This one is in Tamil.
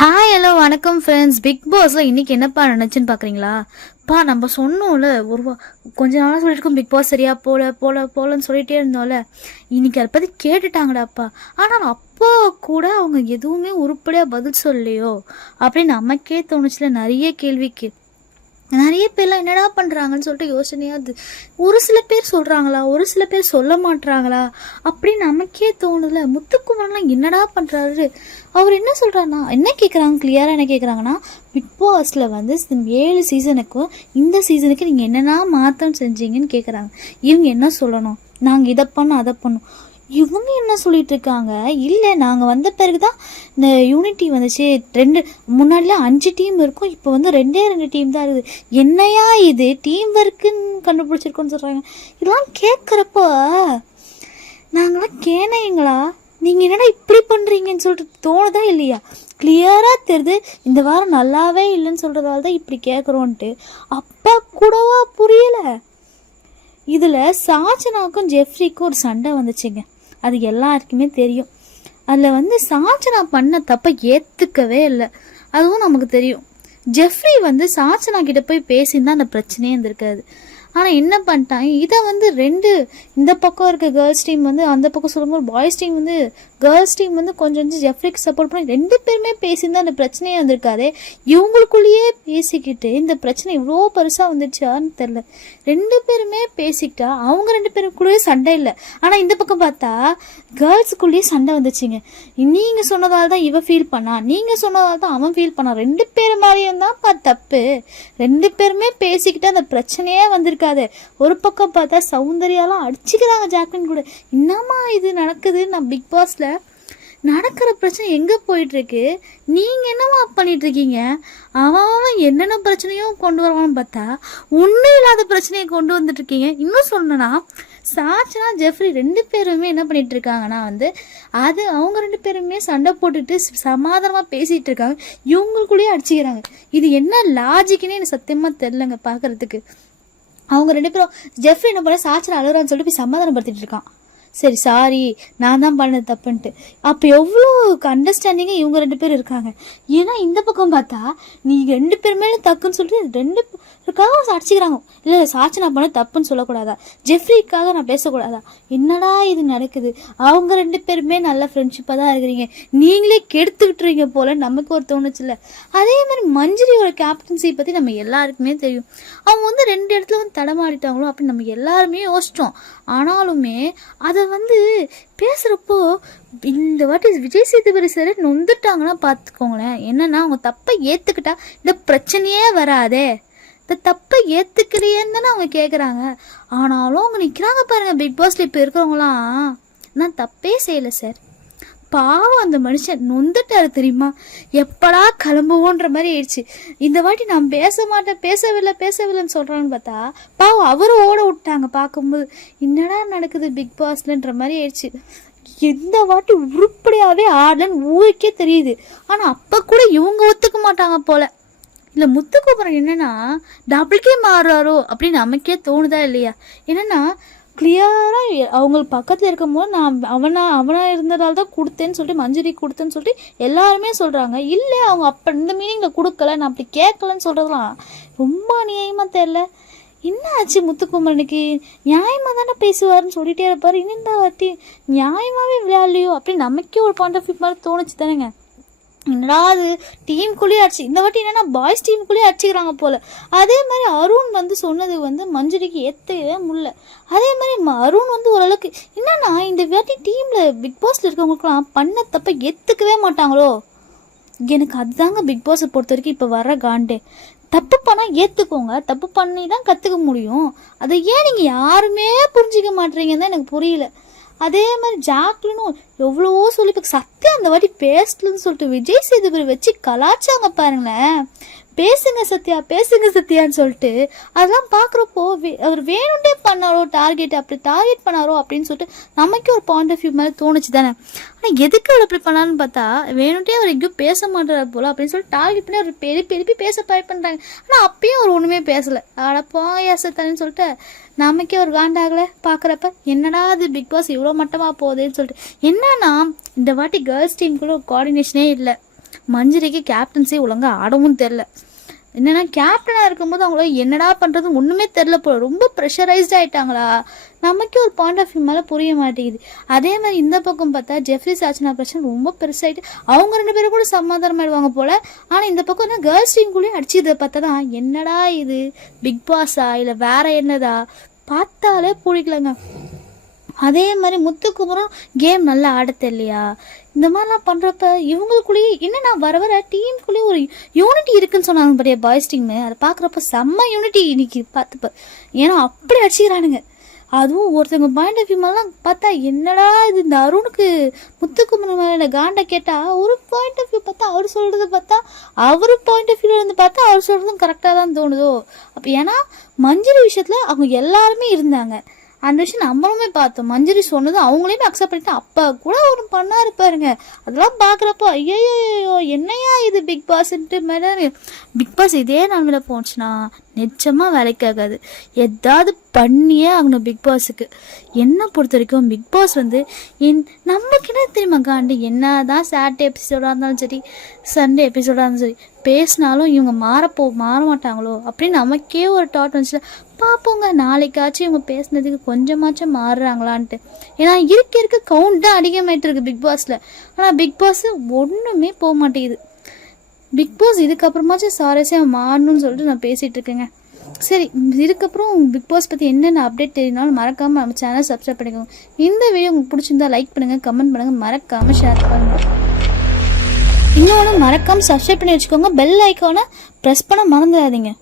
ஹாய் ஹலோ வணக்கம் ஃப்ரெண்ட்ஸ். பிக் பாஸ்ல இன்னைக்கு என்னப்பா நினைச்சுன்னு பாக்குறீங்களா? நம்ம சொன்னோம்ல கொஞ்ச நாளாக சொல்லிட்டு இருக்கோம், பிக் பாஸ் சரியா போலன்னு சொல்லிட்டே இருந்தோம்ல. இன்னைக்கு அதை பத்தி கேட்டுட்டாங்கடாப்பா. ஆனால் அப்போ கூட அவங்க எதுவுமே உருப்படியா பதில் சொல்லலையோ அப்படின்னு நமக்கே தோணுச்சுல. நிறைய கேள்விக்கு நிறைய பேர்லாம் என்னடா பண்ணுறாங்கன்னு சொல்லிட்டு யோசனையாது. ஒரு சில பேர் சொல்கிறாங்களா, ஒரு சில பேர் சொல்ல மாட்டுறாங்களா அப்படின்னு நமக்கே தோணுதுல. முத்துக்குமரன்லாம் என்னடா பண்ணுறாரு? அவர் என்ன சொல்கிறாருன்னா, என்ன கேட்குறாங்க, கிளியராக என்ன கேட்குறாங்கன்னா, பிக் பாஸில் வந்து 7 சீசனுக்கும் இந்த சீசனுக்கு நீங்கள் என்னென்னா மாற்றம் செஞ்சீங்கன்னு கேட்குறாங்க. இவங்க என்ன சொல்லணும்? நாங்கள் இதை பண்ணோம் அதை பண்ணோம். இவங்க என்ன சொல்லிட்டு இருக்காங்க, இல்லை நாங்கள் வந்த பிறகுதான் இந்த யூனிட்டி வந்துச்சு. முன்னாடிலாம் 5 டீம் இருக்கும், இப்போ வந்து 2 டீம் தான் இருக்குது. என்னையா இது டீம் ஒர்க்குன்னு கண்டுபிடிச்சிருக்கோன்னு சொல்கிறாங்க. இதெல்லாம் கேட்குறப்போ நாங்களாம் கேனைங்களா, நீங்கள் என்னடா இப்படி பண்ணுறீங்கன்னு சொல்லிட்டு தோணுதா இல்லையா? கிளியராக தெரியுது இந்த வாரம் நல்லாவே இல்லைன்னு சொல்கிறதால தான் இப்படி கேட்குறோன்ட்டு. அப்பா கூடவா புரியலை. இதில் சாச்சனாவுக்கும் ஜெஃப்ரிக்கும் ஒரு சண்டை வந்துச்சுங்க. அது எல்லாருக்குமே தெரியும். அதில் வந்து சாச்சனா பண்ண தப்பை ஏற்றுக்கவே இல்லை, அதுவும் நமக்கு தெரியும். ஜெஃப்ரி வந்து சாச்சனா கிட்ட போய் பேசியிருந்தா அந்த பிரச்சனையே இருந்திருக்காது. ஆனால் என்ன பண்ணிட்டாங்க, இதை வந்து இந்த பக்கம் இருக்க கேர்ள்ஸ் டீம் வந்து அந்த பக்கம் சொல்லும்போது பாய்ஸ் டீம் வந்து கேர்ள்ஸ் டீம் வந்து கொஞ்சம் ஜெஃப்ரிக்கு சப்போர்ட் பண்ணி 2 பேருமே பேசியிருந்தா அந்த பிரச்சனையே வந்திருக்காதே. இவங்களுக்குள்ளேயே பேசிக்கிட்டு இந்த பிரச்சனை இவ்வளோ பெருசாக வந்துடுச்சான்னு தெரில. 2 பேருமே பேசிக்கிட்டா அவங்க 2 பேருக்குள்ளேயே சண்டை இல்லை. ஆனால் இந்த பக்கம் பார்த்தா கேர்ள்ஸுக்குள்ளேயே சண்டை வந்துச்சுங்க. நீங்கள் சொன்னதால் தான் இவ ஃபீல் பண்ணா, நீங்கள் சொன்னதால் தான் அவன் ஃபீல் பண்ணான். 2 பேர் மாதிரியும் தான் தப்பு. 2 பேருமே பேசிக்கிட்டு அந்த பிரச்சனையே வந்திருக்காது. ஒரு பக்கம் பார்த்தா சௌந்தர்யாலாம் அடிச்சுக்கிறாங்க ஜாக்லின் கூட. என்னம்மா இது நடக்குது? நான் பிக் பாஸ்ல நடக்கிற பிரச்சனை எங்கே போயிட்டுருக்கு, நீங்கள் என்னவா பண்ணிகிட்ருக்கீங்க? அவன் என்னென்ன பிரச்சனையும் கொண்டு வருவான்னு பார்த்தா ஒன்றும் இல்லாத பிரச்சனையை கொண்டு வந்துட்டுருக்கீங்க. இன்னும் சொல்லணும்னா சாச்சனா ஜெஃப்ரி 2 பேருமே என்ன பண்ணிட்டு இருக்காங்கன்னா வந்து அவங்க 2 பேருமே சண்டை போட்டுட்டு சமாதானமாக பேசிகிட்டு இருக்காங்க. இவங்களுக்குள்ளேயே அடிச்சுக்கிறாங்க. இது என்ன லாஜிக்குன்னு எனக்கு சத்தியமாக தெரிலங்க பார்க்குறதுக்கு. அவங்க 2 பேரும் ஜெஃப்ரி என்ன பண்ண சாச்சனா அழுகிறான்னு சொல்லிட்டு போய் சமாதானப்படுத்திட்டு இருக்கான். சரி சாரி நான் தான் பண்ணது தப்புன்ட்டு. அப்போ எவ்வளோ அண்டர்ஸ்டாண்டிங்காக இவங்க 2 பேரும் இருக்காங்க. ஏன்னா இந்த பக்கம் பார்த்தா நீங்கள் 2 பேர் மேலே தப்புன்னு சொல்லிட்டு 2 பேருக்காக அடிச்சுக்கிறாங்க. இல்லை சாட்சி நான் பண்ண தப்புன்னு சொல்லக்கூடாதா, ஜெஃப்ரிக்காக நான் பேசக்கூடாதா? என்னடா இது நடக்குது? அவங்க 2 பேருமே நல்ல ஃப்ரெண்ட்ஷிப்பாக தான் இருக்கிறீங்க, நீங்களே கெடுத்துக்கிட்டுறீங்க போல நமக்கு ஒரு தோணுச்சுல்ல. அதே மாதிரி மஞ்சரியோட கேப்டன்சி பற்றி நம்ம எல்லாருக்குமே தெரியும். அவங்க வந்து 2 இடத்துல வந்து தடமாடிட்டாங்களோ அப்படின்னு நம்ம எல்லாருமே யோசிச்சோம். ஆனாலுமே அதை வந்து பேசுகிறப்போ இந்த வாட்டி விஜய் சேதுபதி சார் நொந்துட்டாங்கன்னா பார்த்துக்கோங்களேன். என்னன்னா அவங்க தப்பை ஏற்றுக்கிட்டா இந்த பிரச்சனையே வராதே. இந்த தப்பை ஏற்றுக்கிறியேன்னு தானே அவங்க கேட்குறாங்க. ஆனாலும் அவங்க நிற்கிறாங்க பாருங்கள் பிக் பாஸ்ல. இப்போ இருக்கிறவங்களாம் நான் தப்பே செய்யலை சார், பாவம் அந்த மனுஷன் நொந்துட்டாரு தெரியுமா, எப்படா கிளம்புவோன்ற மாதிரி ஆயிடுச்சு. இந்த வாட்டி நான் பேச மாட்டேன், பேசவில்லைன்னு சொல்கிறான்னு பார்த்தா பாவம் அவரும் ஓட விட்டாங்க. பார்க்கும்போது என்னடா நடக்குது பிக் பாஸ்லன்ற மாதிரி ஆயிடுச்சு. இந்த வாட்டி உருப்படியாகவே ஆடலன்னு ஊருக்கே தெரியுது. ஆனால் அப்போ கூட இவங்க ஒத்துக்க மாட்டாங்க போல. இல்லை முத்துக்குமரன் என்னன்னா டபுள்கே மாறுறாரோ அப்படின்னு நமக்கே தோணுதா இல்லையா? என்னன்னா கிளியராக அவங்களுக்கு பக்கத்தில் இருக்கும்போது நான் அவனா இருந்ததால் தான் கொடுத்தேன்னு சொல்லிட்டு மஞ்சரி கொடுத்தேன்னு சொல்லிட்டு எல்லாருமே சொல்கிறாங்க. இல்லை அவங்க அப்போ இந்த மீனிங்கில் கொடுக்கல, நான் அப்படி கேட்கலன்னு சொல்கிறதுலாம் ரொம்ப அநியாயமாக தெரில. என்ன ஆச்சு முத்துக்குமரனுக்கு? நியாயமாக தானே பேசுவார்னு சொல்லிட்டே இருப்பார். இன்னும் இந்த வாட்டி நியாயமாகவே விளையாடலையோ அப்படின்னு நமக்கே ஒரு பாயிண்ட் ஆஃப் வியூ மாதிரி தோணுச்சு தானேங்க. என்னடா அது டீமுக்குள்ளேயே அடிச்சு இந்த வாட்டி என்னன்னா பாய்ஸ் டீமுக்குள்ளேயே அடிச்சுக்கிறாங்க போல. அதே மாதிரி அருண் வந்து சொன்னது வந்து மஞ்சுரிக்கு ஏற்றவே முடியல. அதே மாதிரி அருண் வந்து ஓரளவுக்கு என்னன்னா இந்த வாட்டி டீமில் பிக் பாஸில் இருக்கவங்களுக்குலாம் பண்ண தப்பை ஏற்றுக்கவே மாட்டாங்களோ. எனக்கு அதுதாங்க பிக் பாஸை பொறுத்த வரைக்கும் இப்போ வர காண்டே. தப்பு பண்ணால் ஏற்றுக்கோங்க, தப்பு பண்ணி தான் கற்றுக்க முடியும். அதை ஏன் நீங்கள் யாருமே புரிஞ்சிக்க மாட்டீங்கன்னு தான் எனக்கு புரியல. அதே மாதிரி ஜாக்லினும் எவ்வளவோ சொல்லி சத்தியம் அந்த வாட்டி பேசலன்னு சொல்லிட்டு விஜய் சேதுபதி வச்சு கலாச்சாங்க பாருங்களேன். பேசுங்க சத்யான்னு சொல்லிட்டு அதெல்லாம் பார்க்குறப்போ அவர் வேணுண்டே பண்ணாரோ, அப்படி டார்கெட் பண்ணாரோ அப்படின்னு சொல்லிட்டு நமக்கே ஒரு பாயிண்ட் ஆஃப் வியூ மாதிரி தோணுச்சு தானே. ஆனால் எதுக்கு அவர் அப்படி பண்ணான்னு பார்த்தா வேணுண்டே அவர் எங்கேயும் பேச மாட்டார் போல அப்படின்னு சொல்லிட்டு டார்கெட் பண்ணி அவர் பெருப்பி பேச ட்ரை பண்ணுறாங்க. ஆனால் அப்பயும் அவர் ஒன்றுமே பேசலை. போங்க சத்தான்னு சொல்லிட்டு நமக்கே ஒரு காண்டாகலை. பார்க்குறப்ப என்னடா அது பிக் பாஸ் இவ்வளோ மட்டமாக போகுதுன்னு சொல்லிட்டு. என்னன்னா இந்த வாட்டி கேர்ள்ஸ் டீமுக்குள்ள ஒரு கோஆர்டினேஷனே இல்லை. மஞ்சரிக்கு கேப்டன்ஸே ஒழுங்கா ஆடவும் தெரில. என்னன்னா கேப்டனாக இருக்கும்போது அவங்கள என்னடா பண்ணுறது ஒன்றுமே தெரில போல, ரொம்ப ப்ரெஷரைஸ்ட் ஆகிட்டாங்களா, நமக்கே ஒரு பாயிண்ட் ஆஃப் வியூ மேலே புரிய மாட்டேங்குது. அதே மாதிரி இந்த பக்கம் பார்த்தா ஜெஃப்ரி சாச்சனா பிரச்சனை ரொம்ப பெருசாகிட்டு அவங்க 2 பேரும் கூட சமாதானம் ஆயிடுவாங்க போல். ஆனால் இந்த பக்கம் வந்து கேர்ள்ஸ் டீம்குள்ளேயும் அடிச்சுதை பார்த்தா தான் என்னடா இது பிக் பாஸா இல்லை வேற என்னதா பார்த்தாலே பிடிக்கலங்க. அதே மாதிரி முத்துக்குமரும் கேம் நல்லா ஆட தெரியலையா, இந்த மாதிரிலாம் பண்ணுறப்ப இவங்களுக்குள்ளேயே என்னன்னா வர வர டீமுக்குள்ளேயே ஒரு யூனிட்டி இருக்குன்னு சொன்னாங்க பழைய பாய்ஸ் டீமு. அதை பார்க்குறப்ப செம்ம யூனிட்டி இன்னைக்கு பார்த்துப்ப, ஏன்னா அப்படி அடிச்சுக்கிறானுங்க. அதுவும் ஒருத்தவங்க பாயிண்ட் ஆஃப் வியூ மாதிரிலாம் பார்த்தா என்னடா இது, இந்த அருணுக்கு முத்துக்குமரன் மேலே காண்டை கேட்டால் ஒரு பாயிண்ட் ஆஃப் வியூ பார்த்தா அவர் சொல்கிறது பார்த்தா அவர் பாயிண்ட் ஆஃப் வியூவில் வந்து பார்த்தா அவர் சொல்கிறதும் கரெக்டாக தான் தோணுதோ. அப்போ ஏன்னா மஞ்சரி விஷயத்தில் அவங்க எல்லாருமே இருந்தாங்க, அந்த விஷயம் நம்மளுமே பார்த்தோம். மஞ்சரி சொன்னது அவங்களையுமே அக்செப்ட் பண்ணிட்டு அப்பா கூட ஒன்று பண்ணாரு பாருங்க. அதெல்லாம் பார்க்குறப்போ ஐயோ என்னையா இது பிக் பாஸ்ன்ட்டு மேலே. பிக் பாஸ் இதே நிலமையில போச்சுன்னா நிச்சயமாக வேலைக்கு ஆகாது, எதாவது பண்ணியே ஆகணும் பிக் பாஸுக்கு. என்னை பொறுத்த வரைக்கும் பிக் பாஸ் வந்து நமக்கு என்ன தெரியுமா காண்டி, என்ன தான் சாட்டர்டே எபிசோடாக இருந்தாலும் சரி சண்டே எபிசோடாக இருந்தாலும் சரி பேசினாலும் இவங்க மாற மாட்டாங்களோ அப்படின்னு நமக்கே ஒரு தாட் வந்துச்சு. பார்ப்போங்க நாளைக்காச்சும் இவங்க பேசுனதுக்கு கொஞ்சமாச்சும் மாறுறாங்களான்ட்டு. ஏன்னா இருக்க கவுண்ட் தான் அதிகமாயிட்டு இருக்கு பிக் பாஸில். ஆனால் பிக் பாஸ் ஒன்றுமே போக மாட்டேங்குது. பிக் பாஸ் இதுக்கப்புறமாச்சும் சாரஸியாக மாறணும்னு சொல்லிட்டு நான் பேசிகிட்டு இருக்கேங்க. சரி, இதுக்கப்புறம் பிக் பாஸ் பற்றி என்னென்ன அப்டேட் தெரியுனாலும் மறக்காமல் நம்ம சேனல் சப்ஸ்கிரைப் பண்ணிக்கோங்க. இந்த வீடியோ உங்களுக்கு பிடிச்சிருந்தா லைக் பண்ணுங்கள், கமெண்ட் பண்ணுங்கள், மறக்காமல் ஷேர் பண்ணுங்கள். இன்னொன்று மறக்காமல் சப்ஸ்கிரைப் பண்ணி வச்சுக்கோங்க, பெல் ஐக்கானை ப்ரெஸ் பண்ண மறந்துடாதீங்க.